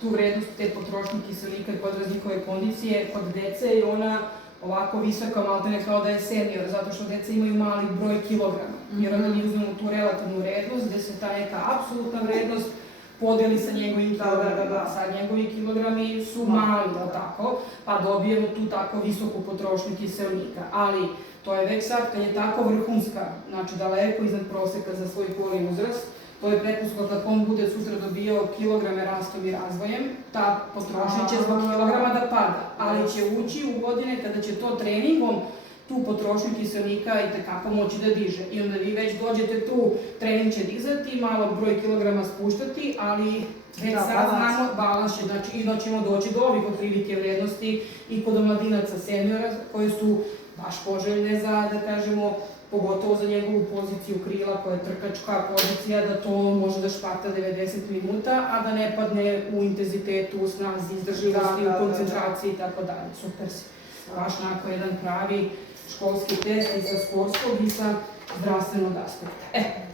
tu vrednost te potrošnje kiselnika i podraznikove kondicije kod dece je ona ovako visoka, maltene kao da je senior, zato što deca imaju mali broj kilograma. Jer onda mi uzmemo tu relativnu vrednost, gde se ta neka apsolutna vrednost podeli sa njegovim kilogramima. Sad njegovi kilogrami su mali, tako, pa dobijemo tu tako visoku potrošnju kiselnika. Ali to je već sad, kad je tako vrhunska, znači daleko iznad proseka za svoj poli uzrast, to je pretpostavka kako on bude sutra dobio kilograme rastom i razvojem, ta potrošnja će zbog kilograma da pada, ali će ući u godine kada će to treningom tu potrošnju kiselnika i tekako moći da diže. I onda vi već dođete tu, trening će dizati, malo broj kilograma spuštati, ali već sad znamo balans će, znači i da ćemo doći do ovih otprilike vrednosti i kod omladinaca seniora koje su baš poželjne za, da kažemo, pogotovo za njegovu poziciju krila koja je trkačka pozicija, da to može da šparta 90 minuta, a da ne padne u intenzitetu, u snazi, izdržljivosti, u koncentraciji i tako dalje. Super si. Baš onako jedan pravi školski test i sa sportskog i sa zdravstvenog aspekta.